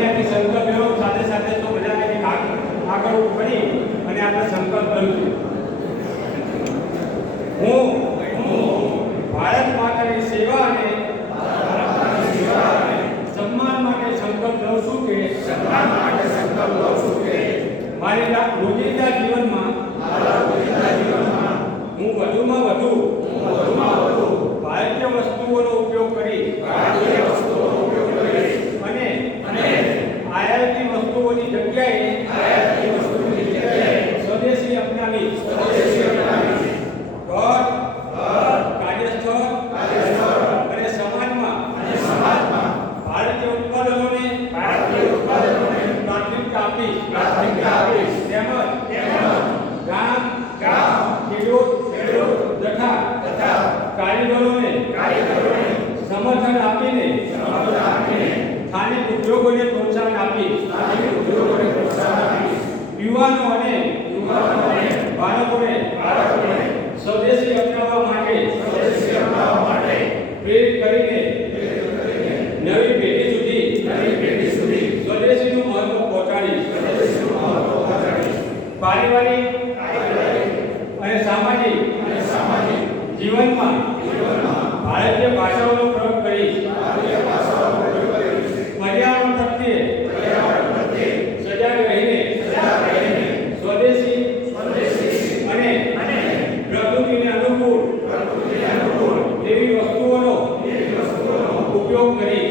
અહીંયાથી સંકલ્પ લેવો સાથે સાથે તો બધાને આગળ કરી અને આપણે સંકલ્પ કરીશું હું ભારત માતાની સેવા અને સન્માન માટે સંકલ્પ લઉં છું કે મારી રા- રોજિંદા જીવનમાં હું વધુમાં વધુ ભારતીય વસ્તુઓનો ઉપયોગ કરી અને આયાતી વસ્તુઓની જગ્યાએ સ્વદેશી અપનાવી ઘર કાર્યસ્થળ અને સમાજમાં ભારતીય ઉત્પાદનોને પ્રાથમિકતા આપી તેમજ ગામ, ખેડૂત તથા કારીગરોને સમર્થન આપીને સ્થાનિક ઉદ્યોગોને પ્રોત્સાહન આપી યુવાનો અને બાળકોને સ્વદેશી અપનાવવા માટે પ્રેરિત કરીને અને સામાજિક સામાજિક જીવનમાં ભારતીય ભાષાઓનો પ્રયોગ કરી પર્યાવરણ પ્રત્યે પર્યાવરણ રહીને સ્વદેશી સ્વદેશી અને પ્રકૃતિને અનુકૂળ અનુકૂળ એવી વસ્તુઓનો ઉપયોગ કરી